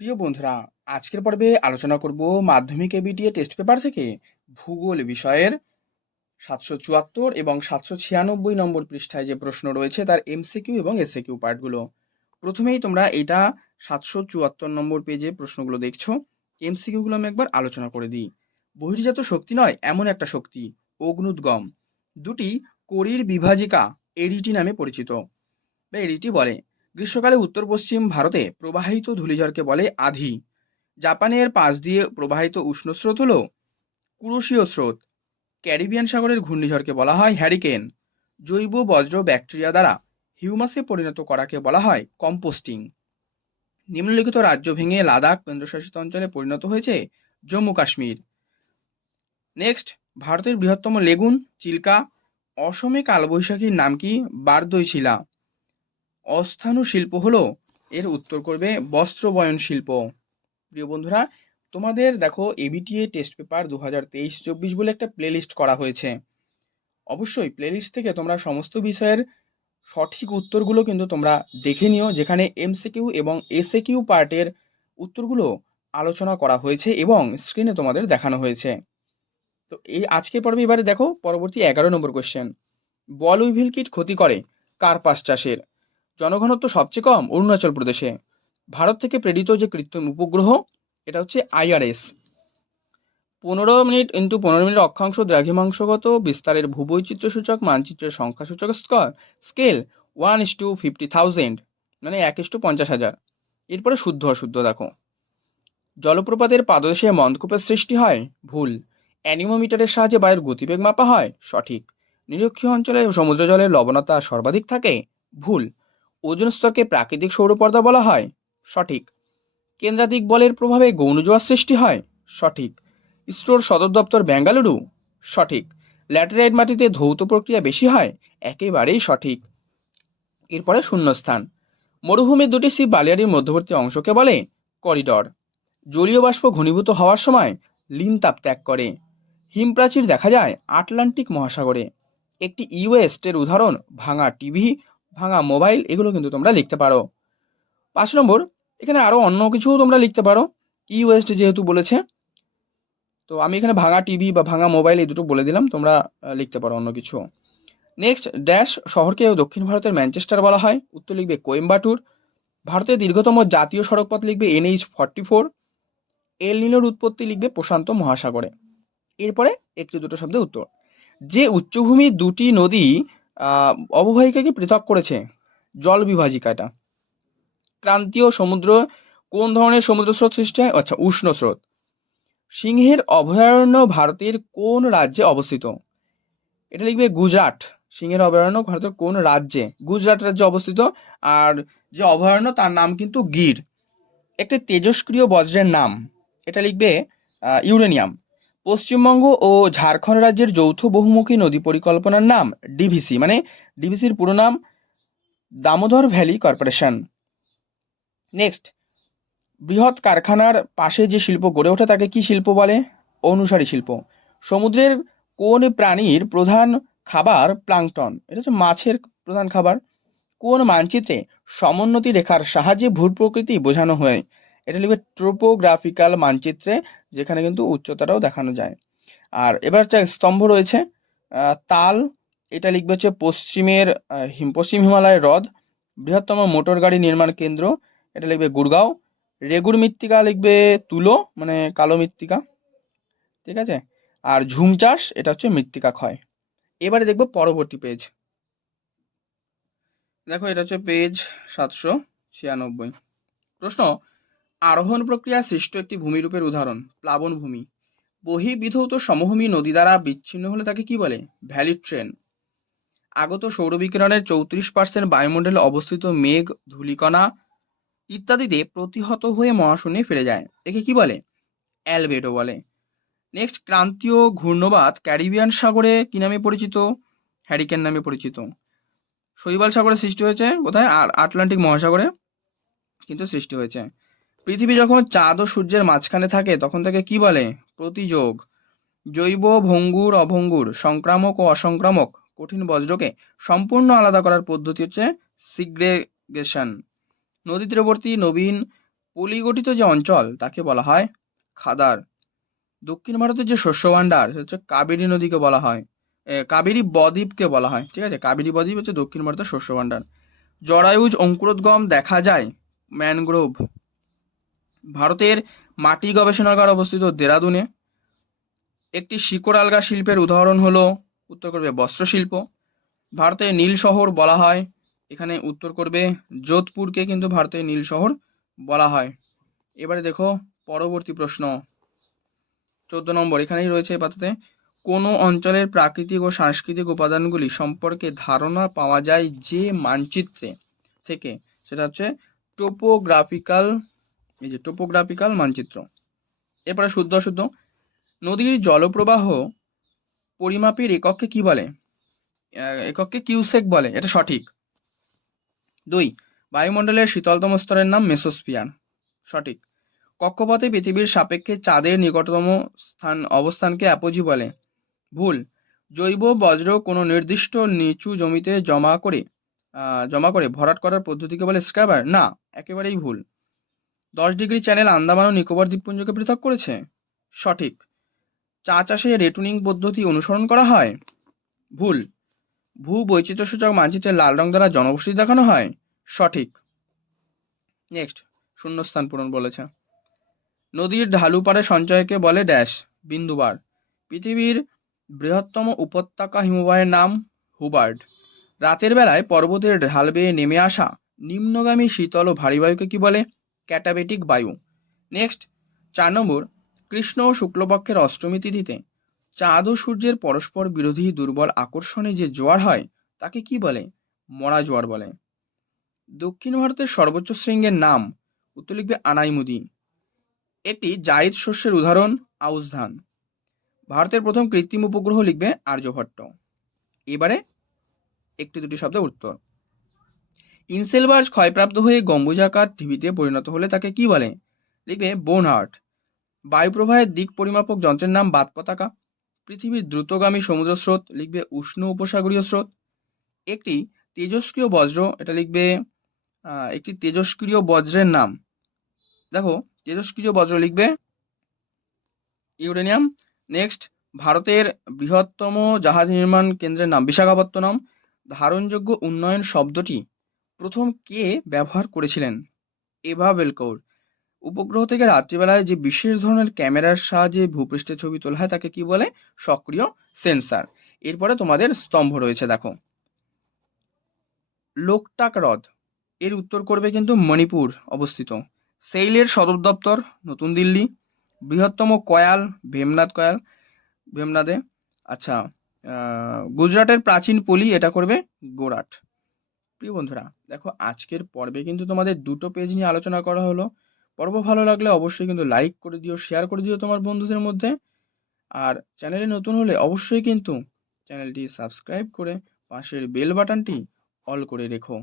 প্রিয় বন্ধুরা, আজকের পর্বে আলোচনা করব মাধ্যমিক এবিটিএ টেস্ট পেপার থেকে ভূগোল বিষয়ের 774 এবং 796 নম্বর পৃষ্ঠায় যে প্রশ্ন রয়েছে তার এমসিকিউ এবং এসএকিউ পার্টগুলো। প্রথমেই তোমরা এটা 774 নম্বর পেজে প্রশ্নগুলো দেখছো। এমসিকিউগুলো আমি একবার আলোচনা করে দিই। বহির্জাত শক্তি নয় এমন একটা শক্তি, অগ্নুদ্গম, দুটি কড়ির বিভাজিকা এডিটি নামে পরিচিত বা এডিটি বলে। গ্রীষ্মকালে উত্তর পশ্চিম ভারতে প্রবাহিত ধূলিঝড়কে বলে আধি। জাপানের পাশ দিয়ে প্রবাহিত উষ্ণ স্রোত হলো কুরোশীয় স্রোত। ক্যারিবিয়ান সাগরের ঘূর্ণিঝড়কে বলা হয় হ্যারিকেন। জৈব বজ্র ব্যাকটেরিয়া দ্বারা হিউমাসে পরিণত করাকে বলা হয় কম্পোস্টিং। নিম্নলিখিত রাজ্য ভেঙে লাদাখ কেন্দ্রশাসিত অঞ্চলে পরিণত হয়েছে জম্মু কাশ্মীর। নেক্সট, ভারতের বৃহত্তম লেগুন চিল্কা। অসমে কালবৈশাখীর নাম কি? বারদৈছিলা। অস্থানু শিল্প হলো, এর উত্তর করবে বস্ত্র বয়ন শিল্প। প্রিয় বন্ধুরা, তোমাদের দেখো এবিটিএ টেস্ট পেপার 2023-24 বলে একটা প্লেলিস্ট করা হয়েছে। অবশ্যই প্লেলিস্ট থেকে তোমরা সমস্ত বিষয়ের সঠিক উত্তরগুলো কিন্তু তোমরা দেখে নিও, যেখানে এমসিকিউ এবং এসএকিউ পার্টের উত্তরগুলো আলোচনা করা হয়েছে এবং স্ক্রিনে তোমাদের দেখানো হয়েছে। তো এই আজকে পর্বে এবারে দেখো পরবর্তী 11 নম্বর কোশ্চেন। বল উইভিল কিট ক্ষতি করে কার পাশ চাষের? জনঘনত্ব সবচেয়ে কম অরুণাচল প্রদেশে। ভারত থেকে প্রেরিত যে কৃত্রিম উপগ্রহ, এটা হচ্ছে আইআরএস। 15 মিনিট অক্ষাংশ দ্রাঘিমাংশগত বিস্তারের ভূবৈচিত্র্য সূচক মানচিত্রের সংখ্যা সূচক স্কেল 1:50,000, মানে 1:50,000। এরপরে শুদ্ধ অশুদ্ধ দেখো। জলপ্রপাতের পাদদেশে মন্দকূপের সৃষ্টি হয়, ভুল। অ্যানিমোমিটারের সাহায্যে বায়ুর গতিবেগ মাপা হয়, সঠিক। নিরক্ষীয় অঞ্চলে সমুদ্র জলের লবণতা সর্বাধিক থাকে, ভুল। ওজোন স্তরকে প্রাকৃতিক সৌরপর্দা বলা হয়, সঠিক। কেন্দ্রাধিক বলের প্রভাবে গৌণ জোয়ার সৃষ্টি হয়, সঠিক। ইসরোর সদর দপ্তর বেঙ্গালুরু, সঠিক। ল্যাটেরাইট মাটিতে ধৌত প্রক্রিয়া বেশি হয়, একেবারেই সঠিক। এরপরে শূন্যস্থান। মরুভূমির দুটি সি বালিয়াড়ির মধ্যবর্তী অংশকে বলে করিডর। জলীয় বাষ্প ঘনীভূত হওয়ার সময় লিন তাপ ত্যাগ করে। হিমপ্রাচীর দেখা যায় আটলান্টিক মহাসাগরে। একটি ইওয়েস্টের উদাহরণ ভাঙা টিভি, ভাঙা মোবাইল, এগুলো কিন্তু তোমরা লিখতে পারো। 5 নম্বর, এখানে আরও অন্য কিছুও তোমরা লিখতে পারো, ইওয়েস্ট যেহেতু বলেছে, তো আমি এখানে ভাঙা টিভি বা ভাঙা মোবাইল এই দুটো বলে দিলাম, তোমরা লিখতে পারো অন্য কিছু। নেক্সট, ড্যাশ শহরকে দক্ষিণ ভারতের ম্যানচেস্টার বলা হয়, উত্তর লিখবে কোয়েম্বাটুর। ভারতের দীর্ঘতম জাতীয় সড়কপথ লিখবে NH-44। এল নিনোর উৎপত্তি লিখবে প্রশান্ত মহাসাগরে। এরপরে একটি দুটো শব্দের উত্তর। যে উচ্চভূমি দুটি নদী অববাহিকাকে পৃথক করেছে, জল বিভাজিকাটা। ক্রান্তীয় সমুদ্র কোন ধরনের সমুদ্র স্রোত সৃষ্টি হয়? আচ্ছা, উষ্ণ স্রোত। সিংহের অভয়ারণ্য ভারতের কোন রাজ্যে অবস্থিত? এটা লিখবে গুজরাট। সিংহের অভয়ারণ্য ভারতের কোন রাজ্যে? গুজরাট রাজ্যে অবস্থিত। আর যে অভয়ারণ্য তার নাম কিন্তু গির। একটি তেজস্ক্রিয় বজ্রের নাম, এটা লিখবে ইউরেনিয়াম। পশ্চিমবঙ্গ ও ঝাড়খণ্ড রাজ্যের যৌথ বহুমুখী নদী পরিকল্পনার নাম ডিভিসি, মানে ডিভিসির পুরো নাম দামোদর ভ্যালি কর্পোরেশন। নেক্সট, বৃহৎ কারখানার পাশে যে শিল্প গড়ে ওঠে তাকে কি শিল্প বলে? অনুসারী শিল্প। সমুদ্রের কোন প্রাণীর প্রধান খাবার প্লাঙ্কটন? এটা হচ্ছে মাছের প্রধান খাবার। কোন মানচিত্রে সমোন্নতি রেখার সাহায্যে ভূপ্রকৃতি বোঝানো হয়? এটা লিখবে ট্রোপোগ্রাফিক্যাল মানচিত্রে, যেখানে কিন্তু উচ্চতাটাও দেখানো যায়। আর এবার হচ্ছে স্তম্ভ রয়েছে, তাল, এটা লিখবে হচ্ছে পশ্চিম হিমালয়ের হ্রদ। বৃহত্তম মোটর গাড়ি নির্মাণ কেন্দ্র, এটা লিখবে গুড়গাঁও। রেগুর মৃত্তিকা লিখবে তুলো, মানে কালো মৃত্তিকা, ঠিক আছে। আর ঝুম চাষ, এটা হচ্ছে মৃত্তিকা ক্ষয়। এবারে দেখবো পরবর্তী পেজ। দেখো এটা হচ্ছে পেজ 796। প্রশ্ন, আরোহণ প্রক্রিয়া সৃষ্ট একটি ভূমিরূপের উদাহরণ প্লাবনভূমি। বহির্বিধৌত সমভূমি নদী দ্বারা বিচ্ছিন্ন হলে তাকে কি বলে? Valley train. আগত সৌরবিকিরণের 34% বায়ুমণ্ডলে অবস্থিত মেঘ, ধূলিকণা ইত্যাদিতে প্রতিহত হয়ে মহাশূন্যে ফিরে যায়, একে কি বলে? অ্যালবেডো বলে। নেক্সট, ক্রান্তীয় ঘূর্ণবাত ক্যারিবিয়ান সাগরে কি নামে পরিচিত? হ্যারিকেন নামে পরিচিত। শৈবাল সাগরে সৃষ্টি হয়েছে কোথায়? আর আটলান্টিক মহাসাগরে কিন্তু সৃষ্টি হয়েছে। পৃথিবী যখন চাঁদ ও সূর্যের মাঝখানে থাকে তখন তাকে কি বলে? প্রতিযোগ। জৈব, ভঙ্গুর, অভঙ্গুর, সংক্রামক ও অসংক্রামক কঠিন বজ্রকে সম্পূর্ণ আলাদা করার পদ্ধতি হচ্ছে সিগ্রেগেশন। নদী তীরবর্তী নবীন পলিগঠিত যে অঞ্চল তাকে বলা হয় খাদার। দক্ষিণ ভারতের যে শস্য ভাণ্ডার সেটা হচ্ছে কাবেরী নদীকে বলা হয়, কাবেরী বদ্বীপকে বলা হয়, ঠিক আছে, কাবেরী বদ্বীপ হচ্ছে দক্ষিণ ভারতের শস্য ভাণ্ডার। জরায়ুজ অঙ্কুরোদ্গম দেখা যায় ম্যানগ্রোভ। ভারতের মাটি গবেষণাগার অবস্থিত দেরাদুনে। একটি শিকড় আলগা শিল্পের উদাহরণ হলো উত্তর করবে বস্ত্রশিল্প। ভারতের নীল শহর বলা হয়, এখানে উত্তর করবে যোধপুরকে কিন্তু ভারতের নীল শহর বলা হয়। এবারে দেখো পরবর্তী প্রশ্ন 14 নম্বর, এখানেই রয়েছে এই পাতাতে। কোনো অঞ্চলের প্রাকৃতিক ও সাংস্কৃতিক উপাদানগুলি সম্পর্কে ধারণা পাওয়া যায় যে মানচিত্রে থেকে, সেটা হচ্ছে টোপোগ্রাফিক্যাল, এই যে টোপোগ্রাফিক্যাল মানচিত্র। এরপরে শুদ্ধ অশুদ্ধ। নদীর জলপ্রবাহ পরিমাপের এককে কি বলে? এককে কিউসেক বলে, এটা সঠিক। 2, বায়ুমণ্ডলের শীতলতম স্তরের নাম মেসোস্ফিয়ার, সঠিক। কক্ষপথে পৃথিবীর সাপেক্ষে চাঁদের নিকটতম অবস্থানকে অ্যাপোজি বলে, ভুল। জৈব বজ্র কোনো নির্দিষ্ট নিচু জমিতে জমা করে ভরাট করার পদ্ধতিকে বলে স্ক্র্যাবার, না, একেবারেই ভুল। 10 ডিগ্রি চ্যানেল আন্দামান ও নিকোবর দ্বীপপুঞ্জকে পৃথক করেছে, সঠিক। চা চাষে রেটুনিং পদ্ধতি অনুসরণ করা হয়, ভুল। ভূ বৈচিত্র্যসূচক মানচিত্রে লাল রং দ্বারা জনবসতি দেখানো হয়, সঠিক। নেক্সট, শূন্যস্থান পূরণ বলেছে। নদীর ঢালু পাড়ে সঞ্চয়কে বলে ড্যাশ, বিন্দুবার। পৃথিবীর বৃহত্তম উপত্যকা হিমবাহের নাম হুবার্ড। রাতের বেলায় পর্বতের ঢাল বেয়ে নেমে আসা নিম্নগামী শীতল ও ভারী বায়ুকে কি বলে? ক্যাটাবেটিক বায়ু। নেক্সট, 4 নম্বর, কৃষ্ণ ও শুক্লপক্ষের অষ্টমী তিথিতে চাঁদ ও সূর্যের পরস্পর বিরোধী দুর্বল আকর্ষণে যে জোয়ার হয় তাকে কি বলে? মরা জোয়ার বলে। দক্ষিণ ভারতের সর্বোচ্চ শৃঙ্গের নাম, উত্তর লিখবে আনাইমুদি। এটি জায়িদ শস্যের উদাহরণ আউশ ধান। ভারতের প্রথম কৃত্রিম উপগ্রহ লিখবে আর্যভট্ট। এবারে একটি দুটি শব্দের উত্তর। ইনসেলবার্জ ক্ষয়প্রাপ্ত হয়ে গম্বুজাকার ঢিবিতে পরিণত হলে তাকে কি বলে? লিখবে বোনহার্ট। বায়ুপ্রবাহের দিক পরিমাপক যন্ত্রের নাম বাত পতাকা। পৃথিবীর দ্রুতগামী সমুদ্র স্রোত লিখবে উষ্ণ উপসাগরীয় স্রোত। একটি তেজস্ক্রিয় বজ্র, এটা লিখবে একটি তেজস্ক্রিয় বজ্রের নাম, দেখো তেজস্ক্রিয় বজ্র লিখবে ইউরেনিয়াম। নেক্সট, ভারতের বৃহত্তম জাহাজ নির্মাণ কেন্দ্রের নাম বিশাখাপত্তনম। ধারণযোগ্য উন্নয়ন শব্দটি প্রথম কে ব্যবহার করেছিলেন? এভা বেলকৌর। উপগ্রহ থেকে রাত্রিবেলায় যে বিশেষ ধরনের ক্যামেরার সাহায্যে ভূপৃষ্ঠের ছবি তোলা হয় তাকে কি বলে? সক্রিয় সেন্সার। এরপরে তোমাদের স্তম্ভ রয়েছে, দেখো লোকটাক হ্রদ, এর উত্তর করবে কিন্তু মণিপুর অবস্থিত। সেইলের সদর দপ্তর নতুন দিল্লি। বৃহত্তম কয়াল ভেমনাদে। আচ্ছা, গুজরাটের প্রাচীন পলি, এটা করবে গোরাট। প্রিয় বন্ধুরা, দেখো আজকের পর্বে কিন্তু তোমাদের দুটো পেজ নিয়ে আলোচনা করা হলো। পর্ব ভালো লাগলে অবশ্যই কিন্তু লাইক করে দিও, শেয়ার করে দিও তোমার বন্ধুদের মধ্যে। আর চ্যানেলে নতুন হলে অবশ্যই কিন্তু চ্যানেলটি সাবস্ক্রাইব করে পাশের বেল বাটনটি অল করে রেখো।